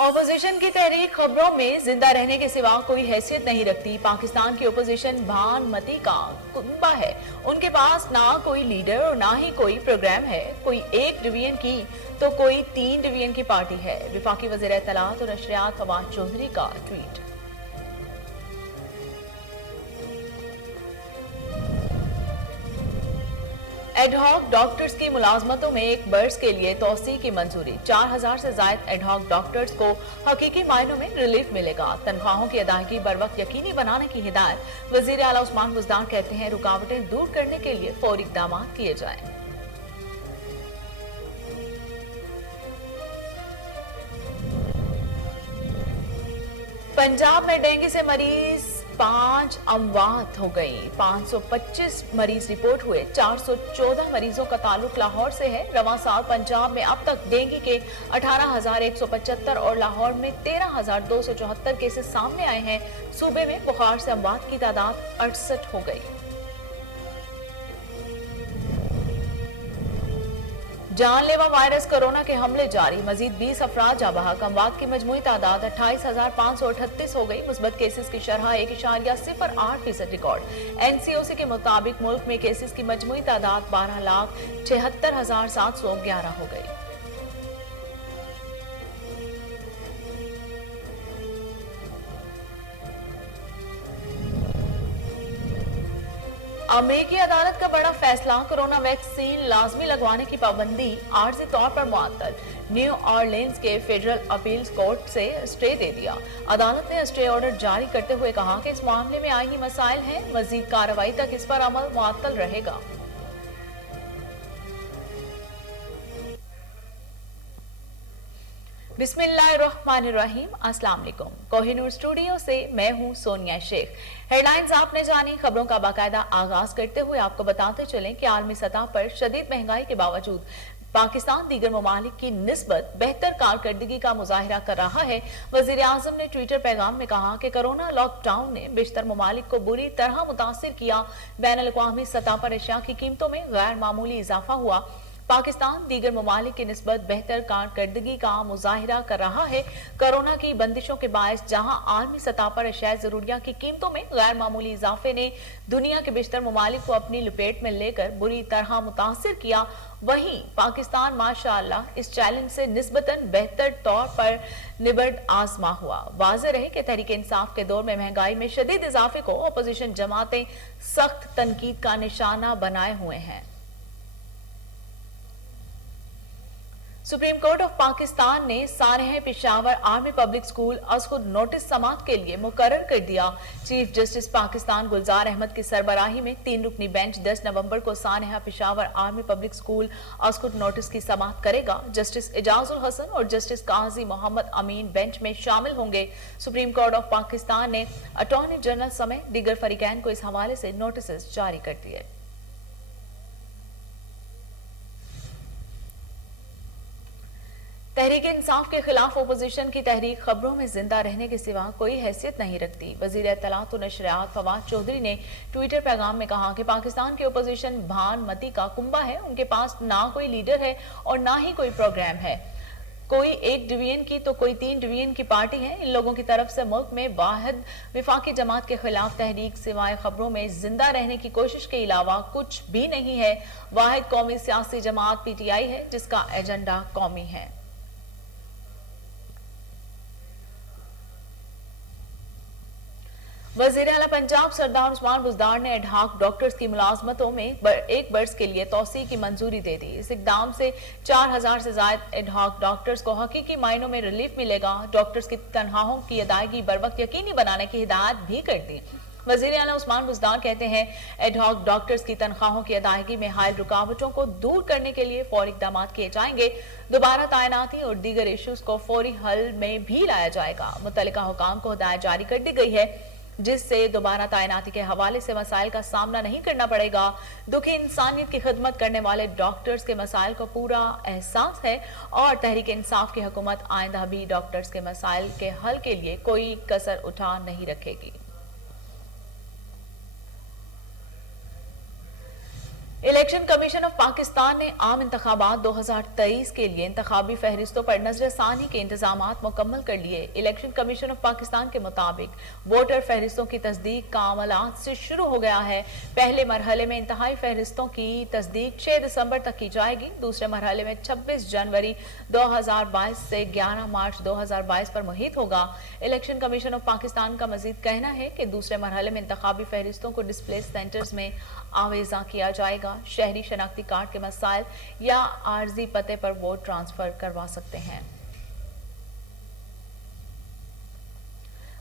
Opposition की तहरीक खबरों में जिंदा रहने के सिवा कोई हैसियत नहीं रखती। पाकिस्तान की ऑपोजिशन भानमती का कुंबा है। उनके पास ना कोई लीडर और ना ही कोई प्रोग्राम है। कोई एक डिवीजन की तो कोई 3 डिवीजन की पार्टी है। वफाकी वज़ीर इत्तलात और नशरियात फवाद चौधरी का ट्वीट। एडहॉक डॉक्टर्स की मुलाजमतों में एक बर्स के लिए तोसी की मंजूरी। 4000 से जायद एडहॉक डॉक्टर्स को हकीकी मायनों में रिलीफ मिलेगा। तनख्वाहों की अदायगी बर वक्त यकीनी बनाने की हिदायत। वजीर आला उस्मान बुज़दार कहते हैं रुकावटें दूर करने के लिए फौरी इक़दाम किए जाएं। पंजाब में डेंगू से मरीज 5 अमवात हो गई। 525 मरीज रिपोर्ट हुए। 414 मरीजों का ताल्लुक लाहौर से है। रवां साल पंजाब में अब तक डेंगू के 18,175 और लाहौर में 13,274 केसेस सामने आए हैं। सूबे में बुखार से अमवात की तादाद 68 हो गई। जानलेवा वायरस कोरोना के हमले जारी। मजीद 20 अफराद जा बहक। अमवात की मजमूई तादाद 28,538 हो गई। मुस्बत केसेस की शरह 1.08% रिकॉर्ड। NCOC के मुताबिक मुल्क में केसेस की मजमूई तादाद 12,76,711 हो गई। अमेरिकी अदालत का बड़ा फैसला। कोरोना वैक्सीन लाजमी लगवाने की पाबंदी आर्जी तौर पर मुअत्तल। न्यू ऑरलिन्स के फेडरल अपील्स कोर्ट से स्टे दे दिया। अदालत ने स्टे ऑर्डर जारी करते हुए कहा कि इस मामले में आईनी मसाइल हैं। मजीद कार्रवाई तक इस पर अमल मुअत्तल रहेगा। बिस्मिल्लाहिर्रहमानिर्रहीम। अस्सलाम वालेकुम। कोहिनूर स्टूडियो से मैं हूं सोनिया शेख। हेडलाइंस आपने जानी। खबरों का बाकायदा आगाज करते हुए आपको बताते चलें कि आलमी सतह पर शदीद महंगाई के बावजूद पाकिस्तान दीगर ममालिक की निस्बत बेहतर कारकर्दगी का मुजाहिरा कर रहा है। वजीर आजम ने ट्विटर पैगाम में कहा कि कोरोना लॉकडाउन ने बेशतर ममालिक को बुरी तरह मुतासिर किया। बैनुल-अक़वामी सतह पर अशिया की कीमतों में गैर मामूली इजाफा हुआ। पाकिस्तान दीगर ममालिक की निस्बत बेहतर कारकर्दगी का मुजाहिरा कर रहा है। कोरोना की बंदिशों के बायस जहां आलमी सतह पर अशिया जरूरिया की कीमतों में गैर मामूली इजाफे ने दुनिया के बेशतर ममालिक को अपनी लपेट में लेकर बुरी तरह मुतासिर किया, वहीं पाकिस्तान माशाअल्लाह इस चैलेंज से निस्बतन बेहतर तौर पर निबर्द आजमा हुआ। वाज़ेह रहे कि तहरीक इंसाफ के दौर में महंगाई में शदीद इजाफे को अपोजिशन जमातें सख्त तनकीद का निशाना बनाए हुए हैं। सुप्रीम कोर्ट ऑफ पाकिस्तान ने सानह पेशावर आर्मी पब्लिक स्कूल असखुद नोटिस समात के लिए मुकर्रर कर दिया। चीफ जस्टिस पाकिस्तान गुलजार अहमद की सरबराही में 3 रुकनी बेंच 10 नवंबर को सानह पेशावर आर्मी पब्लिक स्कूल असखुद नोटिस की समात करेगा। जस्टिस एजाजुल हसन और जस्टिस काजी मोहम्मद अमीन बेंच में शामिल होंगे। सुप्रीम कोर्ट ऑफ पाकिस्तान ने अटॉर्नी जनरल समेत दीगर फरीकैन को इस हवाले से नोटिस जारी कर दिए। तहरीक इंसाफ के खिलाफ अपोजिशन की तहरीक खबरों में जिंदा रहने के सिवा कोई हैसियत नहीं रखती। वजीर इत्तलात और नशरियात फवाद चौधरी ने ट्विटर पैगाम में कहा कि पाकिस्तान की अपोजिशन भानमती का कुंबा है। उनके पास ना कोई लीडर है और ना ही कोई प्रोग्राम है। कोई एक डिवीजन की तो कोई 3 डिवीजन की पार्टी है। इन लोगों की तरफ से मुल्क में वाहिद विफाकी जमात के खिलाफ तहरीक सिवाय खबरों में जिंदा रहने की कोशिश के अलावा कुछ भी नहीं है। वाहिद कौमी सियासी जमात PTI है जिसका एजेंडा कौमी है। वजीर आला पंजाब सरदार उस्मान बुज़दार ने एडहॉक डॉक्टर्स की मुलाजमतों में एक बर्स के लिए तोसी की मंजूरी दे दी। इस इकदाम से 4000 से जायद एडहॉक डॉक्टर्स को हकीकी मायनों में रिलीफ मिलेगा। डॉक्टर्स की तनख्वाहों की अदायगी बर वक्त यकीनी बनाने की हिदायत भी कर दी। वजीर आला उस्मान बुज़दार कहते हैं एडहॉक डॉक्टर्स की तनख्वाहों की अदायगी में हायल रुकावटों को दूर करने के लिए फौरी इक़दाम किए जाएंगे। दोबारा तैनाती और दीगर इशूज को फौरी हल में भी लाया जाएगा। मुतल्लिका हुकाम को हिदायत जारी कर दी गई है जिससे दोबारा तैनाती के हवाले से मसाइल का सामना नहीं करना पड़ेगा। दुखी इंसानियत की खिदमत करने वाले डॉक्टर्स के मसाइल को पूरा एहसास है और तहरीक इंसाफ की हुकूमत आइंदा भी डॉक्टर्स के मसाइल के हल के लिए कोई कसर उठा नहीं रखेगी। इलेक्शन कमीशन ऑफ पाकिस्तान ने आम इंतखाबात 2023 के लिए इंतखाबी फहरिस्तों पर नजरसानी के इंतजाम मुकम्मल कर लिए। इलेक्शन कमीशन ऑफ पाकिस्तान के मुताबिक वोटर फहरिस्तों की तस्दीक का अमल आज से शुरू हो गया है। पहले मरहले में इंतहाई फहरिस्तों की तस्दीक 6 दिसंबर तक की जाएगी। दूसरे मरहले में 26 जनवरी 2022 से 11 मार्च 2022 पर मुहित होगा। इलेक्शन कमीशन ऑफ पाकिस्तान का मजीद कहना है कि दूसरे मरहले में इंतखाबी फहरिस्तों को डिस्प्ले सेंटर्स में आवेजा किया जाएगा। शहरी शनाख्ती कार्ड के मसाइल या आर्जी पते पर वोट ट्रांसफर करवा सकते हैं।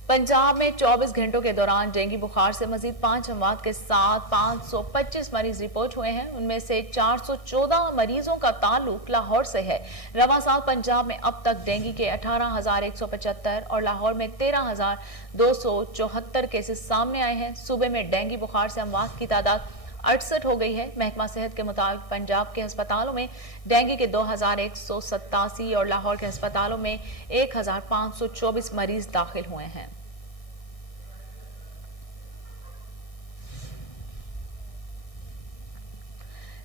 पंजाब में 24 घंटों के दौरान डेंगू बुखार से मजीद 5 अमवात के साथ 525 मरीज रिपोर्ट हुए हैं। उनमें से 414 मरीजों का ताल्लुक लाहौर से है। रवा साल पंजाब में अब तक डेंगू के 18,175 और लाहौर में 13,274 केसेस सामने आए हैं। सूबे में डेंगू बुखार से अमवात की तादाद 68 हो गई है। महकमा सेहत के मुताबिक पंजाब के अस्पतालों में डेंगू के 2,187 और लाहौर के अस्पतालों में 1,524 मरीज दाखिल हुए हैं।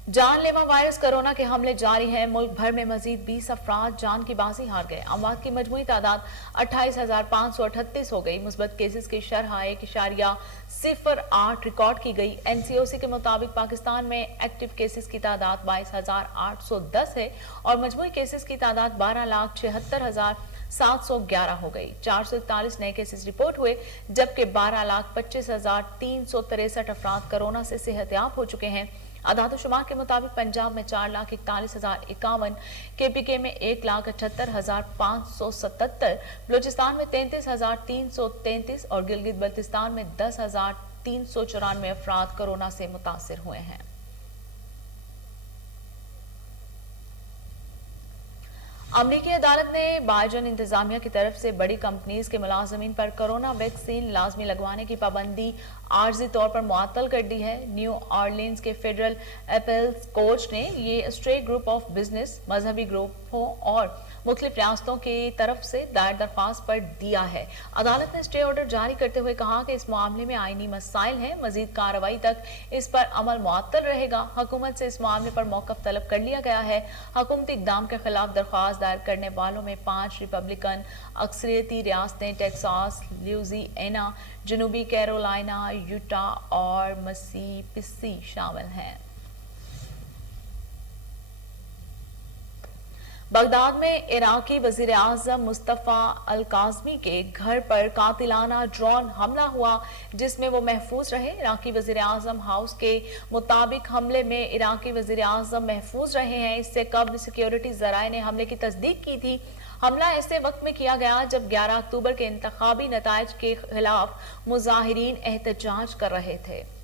जानलेवा वायरस कोरोना के हमले जारी हैं। मुल्क भर में मजीद 20 अफराद जान की बाजी हार गए। अमवात की मजमूई तादाद 28,538 हो गई। मुस्बत केसेस की शरह 1.08 रिकॉर्ड की गई। NCOC के मुताबिक पाकिस्तान में एक्टिव केसेस की तादाद 22,810 है और मजमूई केसेस की तादाद 12,76,711 हो गई। 441 नए केसेस रिपोर्ट हुए, जबकि 12,25,363 अफराद कोरोना से सेहतयाब हो चुके हैं। आदाद-ओ-शुमार के मुताबिक पंजाब में 4,41,051, KPK में 1,78,577, बलूचिस्तान में 33,333 और गिलगित बल्तिस्तान में 10,394 अफराद कोरोना से मुतासिर हुए हैं। अमरीकी अदालत ने बाइडन इंतजामिया की तरफ से बड़ी कंपनीज के मुलाजमीन पर कोरोना वैक्सीन लाजमी लगवाने की पाबंदी आर्जी तौर पर मुअत्तल कर दी है। न्यू ऑरलिन्स के फेडरल अपील्स कोर्ट ने ये स्टेट ग्रुप ऑफ बिजनेस, मजहबी ग्रुपों और मुख्तलिफ रियासतों की तरफ से दायर दरख्वास्त पर दिया है। अदालत ने स्टे ऑर्डर जारी करते हुए कहा कि इस मामले में आईनी मसाइल हैं। मजीद कार्रवाई तक इस पर अमल मुअत्तल रहेगा। हुकूमत से इस मामले पर मौकफ तलब कर लिया गया है। हुकूमती इक़दाम के खिलाफ दरख्वास्त दायर करने वालों में 5 रिपब्लिकन अक्सरियती रियासतें टेक्सास, लुइसियाना, जनूबी कैरोलिना, यूटा और मिसिसिपी शामिल हैं। बगदाद में इराकी वजीर आज़म मुस्तफ़ा अल काज़मी के घर पर कातिलाना ड्रोन हमला हुआ, जिसमें वो महफूज रहे। इराकी वजीर आज़म हाउस के मुताबिक हमले में इराकी वजीर आज़म महफूज रहे हैं। इससे कबल सिक्योरिटी ज़राए ने हमले की तस्दीक की थी। हमला ऐसे वक्त में किया गया जब 11 अक्टूबर के इंतखाबी नताइज के खिलाफ मुजाहिरीन एहतजाज कर रहे थे।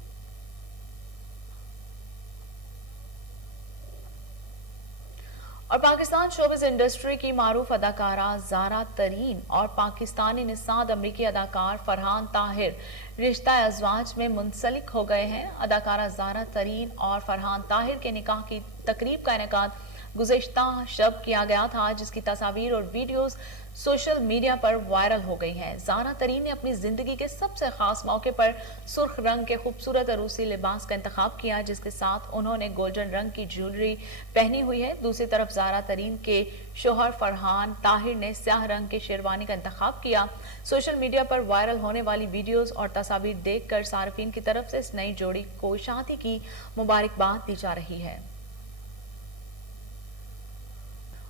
और पाकिस्तान शोबिज़ इंडस्ट्री की मारूफ अदाकारा ज़ारा तरीन और पाकिस्तानी निसाद अमरीकी अदाकार फरहान ताहिर रिश्ता अज़वाज में मुंसलिक हो गए हैं। अदाकारा ज़ारा तरीन और फरहान ताहिर के निकाह की तकरीब का इनेकाद गुज़िश्ता शब किया गया था, जिसकी तस्वीर और वीडियोस सोशल मीडिया पर वायरल हो गई हैं। ज़ारा तरीन ने अपनी जिंदगी के सबसे खास मौके पर सुर्ख रंग के खूबसूरत अरूसी लिबास का इंतखाब किया, जिसके साथ उन्होंने गोल्डन रंग की ज्वेलरी पहनी हुई है। दूसरी तरफ ज़ारा तरीन के शोहर फरहान ताहिर ने स्याह रंग के शेरवानी का इंतखाब किया। सोशल मीडिया पर वायरल होने वाली वीडियोस और तस्वीर देखकर सार्फिन की तरफ से इस नई जोड़ी को शादी की मुबारकबाद दी जा रही है।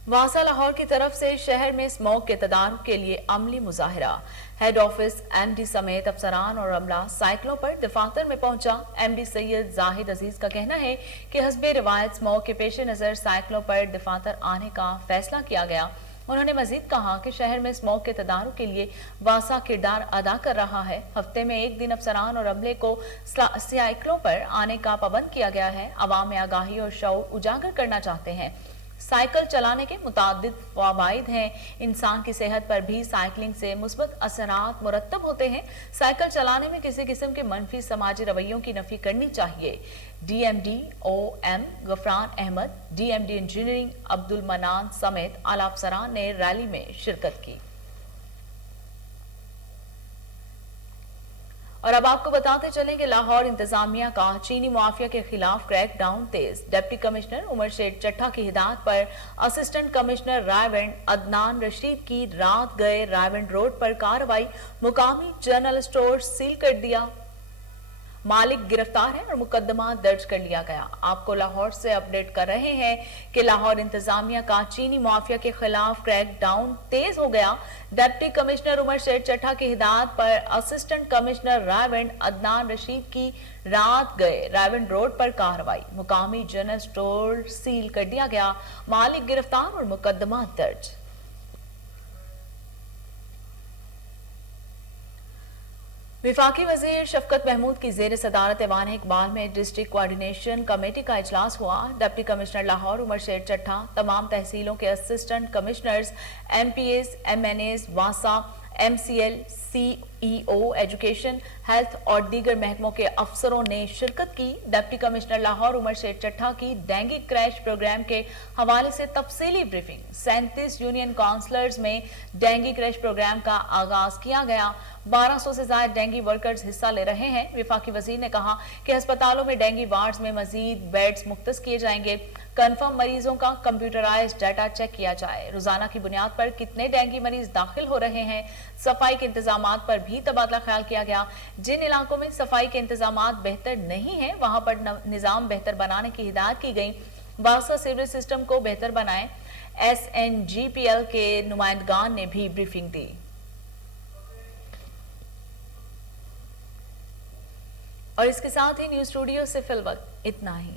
वासा लाहौर की तरफ से शहर में स्मोक के तदारुक के लिए अमली मुजाहिरा। हेड ऑफिस, MD समेत अफसरान और अमला साइकिलों पर दफातर में पहुंचा। MD सैयद जाहिद अजीज का कहना है कि हस्बे रिवायत स्मोक के पेश नजर साइकिलों पर दफातर आने का फैसला किया गया। उन्होंने मजीद कहा कि शहर में स्मोक के तदारुक के लिए वासा किरदार अदा कर रहा है। हफ्ते में एक दिन अफसरान और अमले को साइकिलों पर आने का पाबंद किया गया है। अवाम में आगाही और शऊर उजागर करना चाहते हैं। साइकिल चलाने के मुतादिद फ़वाइद हैं। इंसान की सेहत पर भी साइकिलिंग से मुस्बत असरात मुरत्तब होते हैं। साइकिल चलाने में किसी किस्म के मनफी समाजी रवैयों की नफी करनी चाहिए। DMD OM Ghufran Ahmed, DMD engineering Abdul Manan समेत आला अफसरान ने रैली में शिरकत की। और अब आपको बताते चलें कि लाहौर इंतजामिया का चीनी माफिया के खिलाफ क्रैकडाउन तेज। डिप्टी कमिश्नर उमर शेख चट्टा की हिदायत पर असिस्टेंट कमिश्नर रायविंड अदनान रशीद की रात गए रायविंड रोड पर कार्रवाई, मुकामी जनरल स्टोर सील कर दिया, मालिक गिरफ्तार है और मुकदमा दर्ज कर लिया गया। आपको लाहौर से अपडेट कर रहे हैं कि लाहौर इंतजामिया का चीनी माफिया के खिलाफ क्रैकडाउन तेज हो गया। डिप्टी कमिश्नर उमर शेख चट्टा की हिदायत पर असिस्टेंट कमिश्नर रायविंड अदनान रशीद की रात गए रायविंड रोड पर कार्रवाई, मुकामी जनरल स्टोर सील कर दिया गया, मालिक गिरफ्तार और मुकदमा दर्ज। विफाकी वजीर शफकत महमूद की जेर सदारत ऐवान इकबाल में डिस्ट्रिक्ट कोऑर्डिनेशन कमेटी का इजलास हुआ। डिप्टी कमिश्नर लाहौर उमर शेख चट्टा, तमाम तहसीलों के असिस्टेंट कमिश्नर्स, MPAs, MNAs, वासा, MCL, CEO, एजुकेशन, हेल्थ और दीगर महकमों के अफसरों ने शिरकत की। डिप्टी कमिश्नर लाहौर उमर शेख चट्टा की डेंगू क्रैश प्रोग्राम के हवाले से तफसीली ब्रीफिंग। 37 यूनियन काउंसलर्स में डेंगू क्रैश प्रोग्राम का आगाज किया गया। 1200 से ज्यादा डेंगू वर्कर्स हिस्सा ले रहे हैं। विफाकी वजीर ने कहा कि अस्पतालों में डेंगू वार्ड्स में मजीद बेड्स मुख्तस किए जाएंगे। कंफर्म मरीजों का कंप्यूटराइज्ड डाटा चेक किया जाए। रोजाना की बुनियाद पर कितने डेंगू मरीज दाखिल हो रहे हैं। सफाई के इंतजामात पर भी तबादला ख्याल किया गया। जिन इलाकों में सफाई के इंतजामात बेहतर नहीं है वहां पर निजाम बेहतर बनाने की हिदायत की गई। वासा सीवरेज सिस्टम को बेहतर बनाए। SNGPL के नुमाइंदगान ने भी ब्रीफिंग दी। और इसके साथ ही न्यूज स्टूडियो से फिलवक्त इतना ही।